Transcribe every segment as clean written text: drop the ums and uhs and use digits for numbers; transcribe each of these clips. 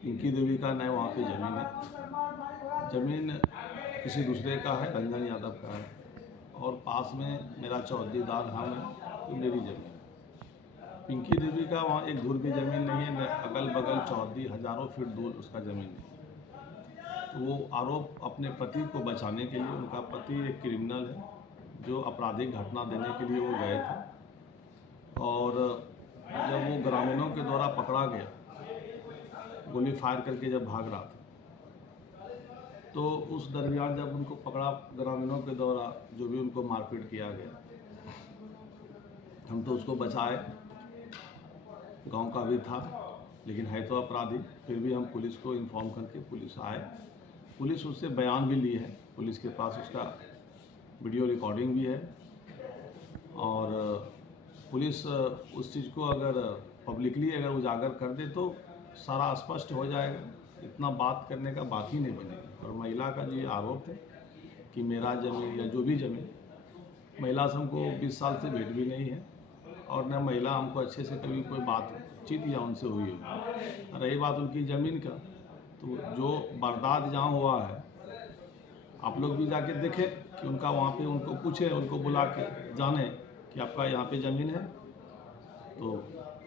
पिंकी देवी का न वहाँ पे ज़मीन है। ज़मीन किसी दूसरे का है, रंजन यादव का है, और पास में मेरा चौधरीदार हम है, तो मेरी ज़मीन है। पिंकी देवी का वहाँ एक धूर भी ज़मीन नहीं है, न अगल बगल चौधरी हज़ारों फीट दूर उसका ज़मीन नहीं। तो वो आरोप अपने पति को बचाने के लिए, उनका पति एक क्रिमिनल है जो आपराधिक घटना देने के लिए वो गए थे, और जब वो ग्रामीणों के द्वारा पकड़ा गया, गोली फायर करके जब भाग रहा था, तो उस दरमियान जब उनको पकड़ा ग्रामीणों के द्वारा, जो भी उनको मारपीट किया गया, हम तो उसको बचाए, गांव का भी था लेकिन है तो अपराधी, फिर भी हम पुलिस को इन्फॉर्म करके पुलिस आए। पुलिस उससे बयान भी ली है, पुलिस के पास उसका वीडियो रिकॉर्डिंग भी है, और पुलिस उस चीज़ को अगर पब्लिकली अगर उजागर कर दे तो सारा स्पष्ट हो जाएगा, इतना बात करने का बात ही नहीं बनेगी। और महिला का जो ये आरोप है कि मेरा ज़मीन या जो भी ज़मीन, महिला से हमको 20 साल से भेंट भी नहीं है, और न महिला हमको अच्छे से कभी कोई बातचीत या उनसे हुई हो। रही बात उनकी ज़मीन का, तो जो वारदात जहाँ हुआ है, आप लोग भी जाके देखें कि उनका वहाँ पे उनको पूछे, उनको बुला के जाने कि आपका यहाँ पे ज़मीन है, तो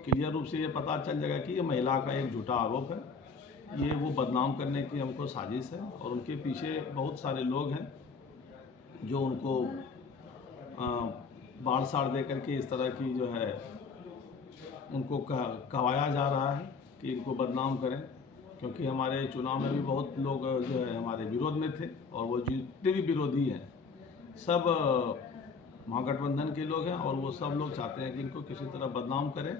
क्लियर रूप से ये पता चल जाएगा कि ये महिला का एक झूठा आरोप है, ये वो बदनाम करने की हमको साजिश है, और उनके पीछे बहुत सारे लोग हैं जो उनको बाढ़ साड़ दे करके इस तरह की जो है उनको कहवाया जा रहा है कि इनको बदनाम करें, क्योंकि हमारे चुनाव में भी बहुत लोग जो है हमारे विरोध में थे, और वो जितने भी विरोधी हैं सब महागठबंधन के लोग हैं, और वो सब लोग चाहते हैं कि इनको किसी तरह बदनाम करें।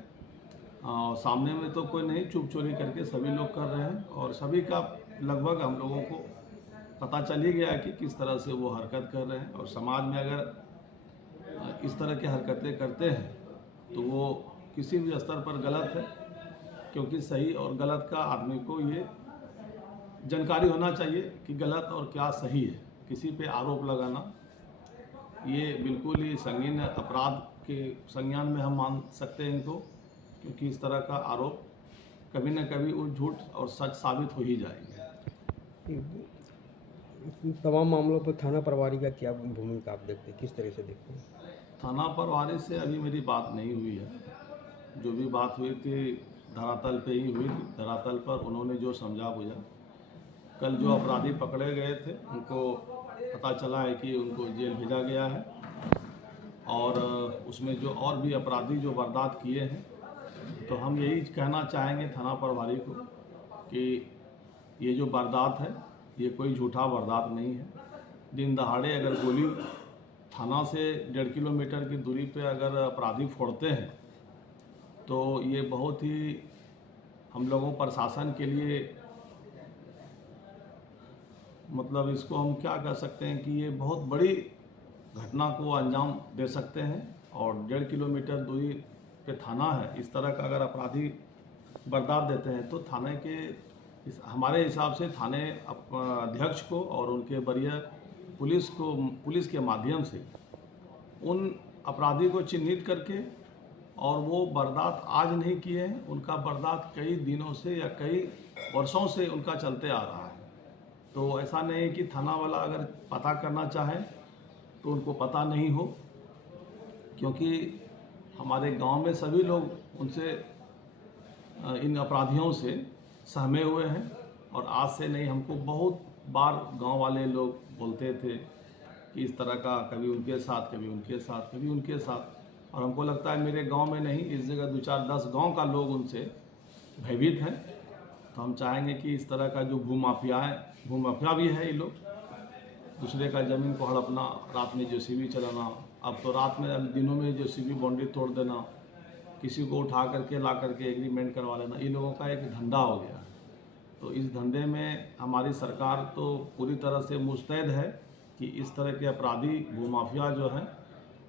सामने में तो कोई नहीं, चुप चोरी करके सभी लोग कर रहे हैं, और सभी का लगभग हम लोगों को पता चल ही गया है कि किस तरह से वो हरकत कर रहे हैं। और समाज में अगर इस तरह की हरकतें करते हैं तो वो किसी भी स्तर पर गलत है, क्योंकि सही और गलत का आदमी को ये जानकारी होना चाहिए कि गलत और क्या सही है। किसी पे आरोप लगाना ये बिल्कुल ही संगीन अपराध के संज्ञान में हम मान सकते हैं इनको, क्योंकि इस तरह का आरोप कभी न कभी वो झूठ और सच साबित हो ही जाएंगे। तमाम मामलों पर थाना प्रभारी का क्या भूमिका आप देखते हैं, किस तरह से देखते हैं? थाना प्रभारी से अभी मेरी बात नहीं हुई है, जो भी बात हुई थी धरातल पे ही हुई थी। धरातल पर उन्होंने जो समझा बुझा, कल जो अपराधी पकड़े गए थे उनको पता चला है कि उनको जेल भेजा गया है, और उसमें जो और भी अपराधी जो वारदात किए हैं, तो हम यही कहना चाहेंगे थाना प्रभारी को कि ये जो वारदात है ये कोई झूठा वारदात नहीं है। दिन दहाड़े अगर गोली थाना से 1.5 किलोमीटर की दूरी पे अगर अपराधी फोड़ते हैं तो ये बहुत ही हम लोगों प्रशासन के लिए, मतलब इसको हम क्या कह सकते हैं कि ये बहुत बड़ी घटना को अंजाम दे सकते हैं। और 1.5 किलोमीटर दूरी पे थाना है, इस तरह का अगर अपराधी वारदात देते हैं तो थाने के हमारे हिसाब से थाने अध्यक्ष को और उनके वरीय पुलिस के माध्यम से उन अपराधी को चिन्हित करके, और वो वारदात आज नहीं किए हैं, उनका वारदात कई दिनों से या कई वर्षों से उनका चलते आ रहा है। तो ऐसा नहीं है कि थाना वाला अगर पता करना चाहे तो उनको पता नहीं हो, क्योंकि हमारे गांव में सभी लोग उनसे इन अपराधियों से सहमे हुए हैं। और आज से नहीं, हमको बहुत बार गांव वाले लोग बोलते थे कि इस तरह का कभी उनके साथ, कभी उनके साथ, कभी उनके साथ, और हमको लगता है मेरे गांव में नहीं, इस जगह 2-4-10 गांव का लोग उनसे भयभीत हैं। तो हम चाहेंगे कि इस तरह का जो भूमाफिया भी है, ये लोग दूसरे का ज़मीन को हड़पना, रात में जेसीबी चलाना, अब तो रात में दिनों में जेसीबी बाउंड्री तोड़ देना, किसी को उठा करके ला करके एग्रीमेंट करवा लेना, ये लोगों का एक धंधा हो गया है। तो इस धंधे में हमारी सरकार तो पूरी तरह से मुस्तैद है कि इस तरह के अपराधी भूमाफिया जो हैं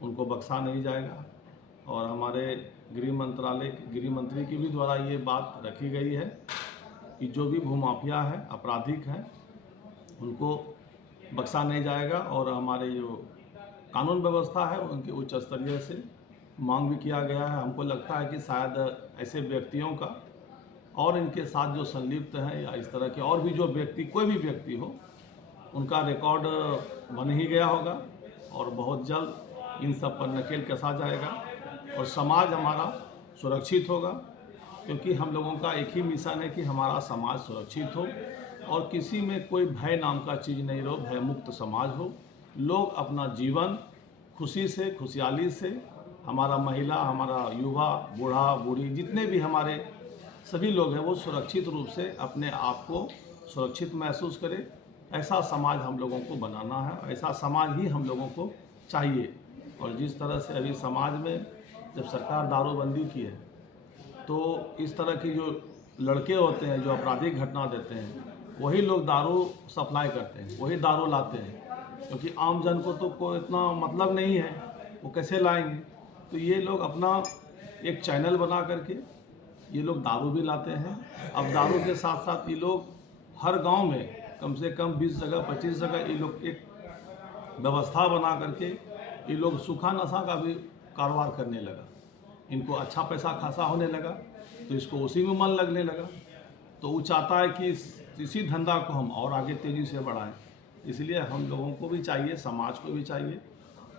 उनको बख्शा नहीं जाएगा। और हमारे गृह मंत्री की भी द्वारा ये बात रखी गई है कि जो भी भूमाफिया है, आपराधिक हैं, उनको बख्शा नहीं जाएगा। और हमारे जो कानून व्यवस्था है उनके उच्च स्तरीय से मांग भी किया गया है। हमको लगता है कि शायद ऐसे व्यक्तियों का और इनके साथ जो संलिप्त हैं या इस तरह के और भी जो व्यक्ति, कोई भी व्यक्ति हो, उनका रिकॉर्ड बन ही गया होगा और बहुत जल्द इन सब पर नकेल कसा जाएगा और समाज हमारा सुरक्षित होगा, क्योंकि हम लोगों का एक ही मिशन है कि हमारा समाज सुरक्षित हो और किसी में कोई भय नाम का चीज़ नहीं रहो, भय मुक्त समाज हो, लोग अपना जीवन खुशी से, खुशहाली से, हमारा महिला, हमारा युवा, बूढ़ा, बूढ़ी, जितने भी हमारे सभी लोग हैं वो सुरक्षित रूप से अपने आप को सुरक्षित महसूस करें। ऐसा समाज हम लोगों को बनाना है, ऐसा समाज ही हम लोगों को चाहिए। और जिस तरह से अभी समाज में जब सरकार दारूबंदी की है, तो इस तरह की जो लड़के होते हैं जो आपराधिक घटना देते हैं, वही लोग दारू सप्लाई करते हैं, वही दारू लाते हैं, क्योंकि आम जन को तो कोई इतना मतलब नहीं है, वो कैसे लाएंगे। तो ये लोग अपना एक चैनल बना करके ये लोग दारू भी लाते हैं। अब दारू के साथ साथ ये लोग हर गांव में कम से कम 20 जगह 25 जगह ये लोग एक व्यवस्था बना करके ये लोग सूखा नशा का भी कारोबार करने लगा। इनको अच्छा पैसा खासा होने लगा तो इसको उसी में मन लगने लगा। तो वो चाहता है कि इसी धंधा को हम और आगे तेज़ी से बढ़ाएं। इसलिए हम लोगों को भी चाहिए, समाज को भी चाहिए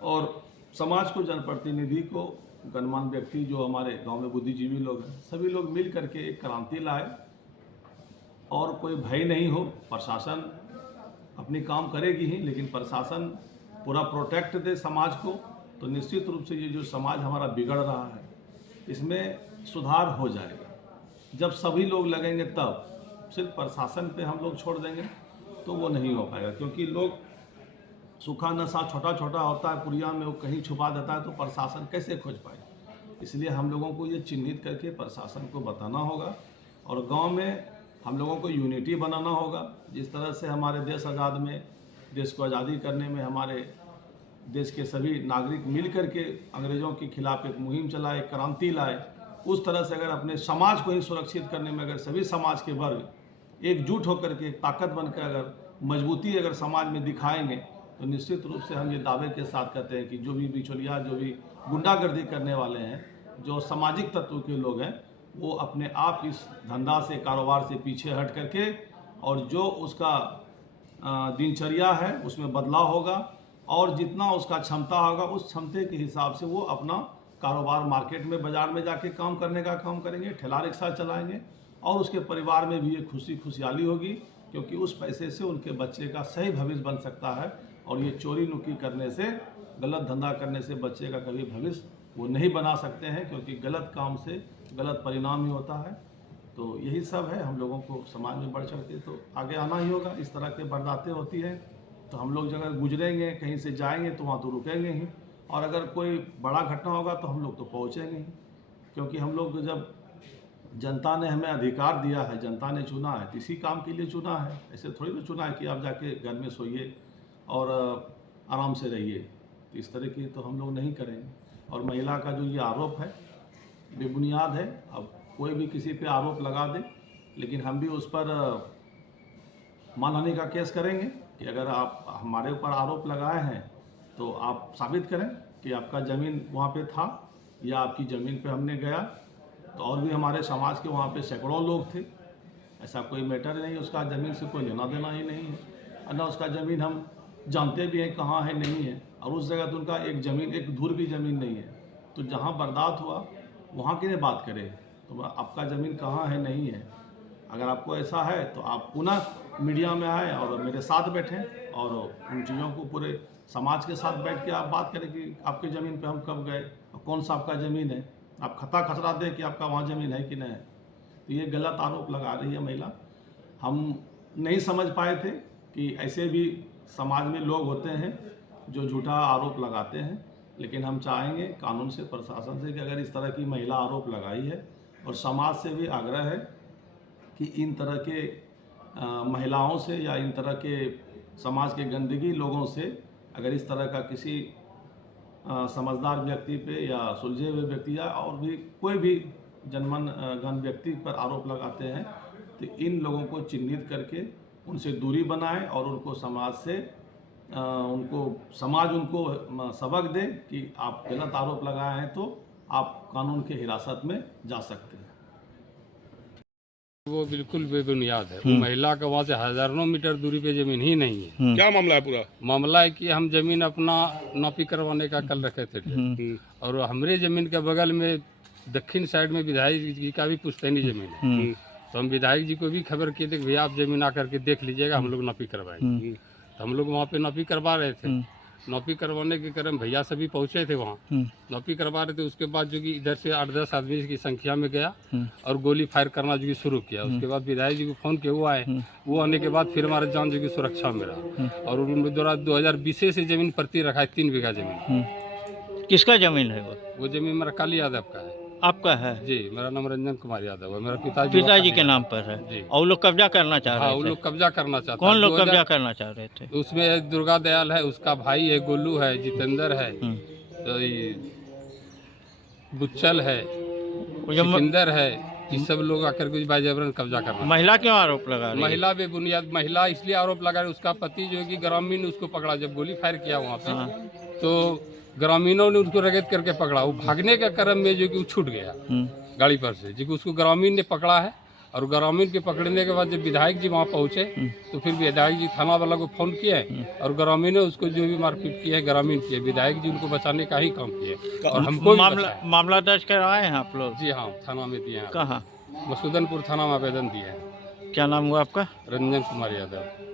और समाज को, जनप्रतिनिधि को, गणमान्य व्यक्ति जो हमारे गांव में बुद्धिजीवी लोग हैं, सभी लोग मिल करके एक क्रांति लाए और कोई भय नहीं हो। प्रशासन अपनी काम करेगी ही, लेकिन प्रशासन पूरा प्रोटेक्ट दे समाज को, तो निश्चित रूप से ये जो समाज हमारा बिगड़ रहा है इसमें सुधार हो जाएगा। जब सभी लोग लगेंगे तब, सिर्फ प्रशासन पे हम लोग छोड़ देंगे तो वो नहीं हो पाएगा, क्योंकि लोग सूखा नशा छोटा छोटा होता है पुरिया में, वो कहीं छुपा देता है तो प्रशासन कैसे खोज पाए। इसलिए हम लोगों को ये चिन्हित करके प्रशासन को बताना होगा और गांव में हम लोगों को यूनिटी बनाना होगा। जिस तरह से हमारे देश आज़ाद में, देश को आज़ादी करने में हमारे देश के सभी नागरिक मिल करके अंग्रेज़ों के खिलाफ एक मुहिम चलाए, क्रांति लाए, उस तरह से अगर अपने समाज को ही सुरक्षित करने में अगर सभी समाज के वर्ग एकजुट होकर के एक ताकत बनकर अगर मजबूती अगर समाज में दिखाएंगे, तो निश्चित रूप से हम ये दावे के साथ कहते हैं कि जो भी बिचौलिया, जो भी गुंडागर्दी करने वाले हैं, जो सामाजिक तत्व के लोग हैं, वो अपने आप इस धंधा से, कारोबार से पीछे हट करके और जो उसका दिनचर्या है उसमें बदलाव होगा और जितना उसका क्षमता होगा उस क्षमता के हिसाब से वो अपना कारोबार मार्केट में, बाज़ार में जाके काम करने का काम करेंगे, ठेला रिक्शा चलाएंगे और उसके परिवार में भी एक खुशहाली होगी, क्योंकि उस पैसे से उनके बच्चे का सही भविष्य बन सकता है। और ये चोरी नुकी करने से, गलत धंधा करने से बच्चे का कभी भविष्य वो नहीं बना सकते हैं, क्योंकि गलत काम से गलत परिणाम ही होता है। तो यही सब है, हम लोगों को समाज में बढ़ चढ़ के तो आगे आना ही होगा। इस तरह के वारदातें होती हैं तो हम लोग जगह गुजरेंगे, कहीं से जाएंगे तो वहाँ तो रुकेंगे ही, और अगर कोई बड़ा घटना होगा तो हम लोग तो पहुँचेंगे ही, क्योंकि हम लोग जब जनता ने हमें अधिकार दिया है, जनता ने चुना है, तो इसी काम के लिए चुना है। ऐसे थोड़ी ना चुना है कि आप जाके घर में सोइए और आराम से रहिए। तो इस तरह की तो हम लोग नहीं करेंगे। और महिला का जो ये आरोप है बेबुनियाद है। अब कोई भी किसी पे आरोप लगा दे, लेकिन हम भी उस पर मानहानि का केस करेंगे कि अगर आप हमारे ऊपर आरोप लगाए हैं तो आप साबित करें कि आपका ज़मीन वहाँ पे था या आपकी ज़मीन पे हमने गया। तो और भी हमारे समाज के वहाँ पे सैकड़ों लोग थे, ऐसा कोई मैटर नहीं, उसका ज़मीन से कोई लेना देना ही नहीं है, और ना उसका ज़मीन हम जानते भी हैं कहाँ है, नहीं है, और उस जगह तो उनका एक ज़मीन, एक धूर भी ज़मीन नहीं है। तो जहाँ वारदात हुआ वहाँ की बात करें तो आपका ज़मीन कहाँ है, नहीं है। अगर आपको ऐसा है तो आप पुनः मीडिया में आए और मेरे साथ बैठें और उन चीज़ों को पूरे समाज के साथ बैठ के आप बात करें कि आपकी ज़मीन पे हम कब गए और कौन सा आपका ज़मीन है। आप खता खसरा दें कि आपका वहाँ ज़मीन है कि नहीं है। तो ये गलत आरोप लगा रही है महिला। हम नहीं समझ पाए थे कि ऐसे भी समाज में लोग होते हैं जो झूठा आरोप लगाते हैं, लेकिन हम चाहेंगे कानून से, प्रशासन से कि अगर इस तरह की महिला आरोप लगाई है, और समाज से भी आग्रह है कि इन तरह के महिलाओं से या इन तरह के समाज के गंदगी लोगों से अगर इस तरह का किसी समझदार व्यक्ति पे या सुलझे हुए व्यक्ति या और भी कोई भी गण व्यक्ति पर आरोप लगाते हैं तो इन लोगों को चिन्हित करके उनसे दूरी बनाए और उनको समाज से समाज उनको सबक दे कि आप गलत आरोप लगाए हैं तो आप कानून के हिरासत में जा सकते हैं। वो बिल्कुल बेबुनियाद है। वो महिला का वहाँ से हजारों मीटर दूरी पे जमीन ही नहीं है। क्या मामला है पूरा? मामला है कि हम जमीन अपना नापी करवाने का कल रखे थे और हमारे जमीन के बगल में दक्षिण साइड में विधायक जी का भी पुश्तैनी जमीन है। तो हम विधायक जी को भी खबर किए थे कि भैया आप जमीन आकर के देख लीजिएगा, हम लोग नापी करवाएंगे। तो हम लोग वहाँ पे नापी करवा रहे थे। नापी करवाने के क्रम भैया सभी पहुँचे थे वहाँ, नापी करवा रहे थे। उसके बाद जो कि इधर से 8-10 आदमी की संख्या में गया और गोली फायर करना जो कि शुरू किया। उसके बाद विधायक जी को फ़ोन किया, वो आए। वो आने के बाद फिर हमारा जान जो कि सुरक्षा में रहा। और उनके द्वारा 2020 से जमीन प्रति रखा है 3 बीघा जमीन। किसका जमीन है वो? जमीन मेरा काली यादव का है। आपका है? जी, मेरा नाम रंजन कुमार यादव है। मेरा पिताजी के नाम पर है। जी। और वो लोग कब्जा करना चाह रहे हाँ, थे? वो लोग कब्जा करना चाहते हैं। कौन लोग कब्जा करना चाह रहे थे? उसमें एक दुर्गा दयाल है, उसका भाई है, गोलू है, जितेंद्र है, तो ये बुच्चल है, सिकंदर है। ये सब लोग आकर के बाजबरन कब्जा करना। महिला क्यों आरोप लगा रही है? महिला बेबुनियाद महिला इसलिए आरोप लगा रही है, उसका पति जो है कि ग्रामीण ने उसको पकड़ा। जब गोली फायर किया वहाँ पे तो ग्रामीणों ने उसको रगत करके पकड़ा। वो भागने के क्रम में जो कि वो छूट गया गाड़ी पर से, जो कि उसको ग्रामीण ने पकड़ा है। और ग्रामीण के पकड़ने के बाद जब विधायक जी वहाँ पहुँचे तो फिर विधायक जी थाना वाला को फ़ोन किए और ग्रामीण ने उसको जो भी मारपीट की है ग्रामीण की है। विधायक जी उनको बचाने का ही काम किए और हमको मामला दर्ज करवाए हैं आप लोग? जी हाँ, थाना में दिए हैं। कहाँ? मसूदनपुर थाना में आवेदन दिए हैं। क्या नाम हुआ आपका? रंजन कुमार यादव।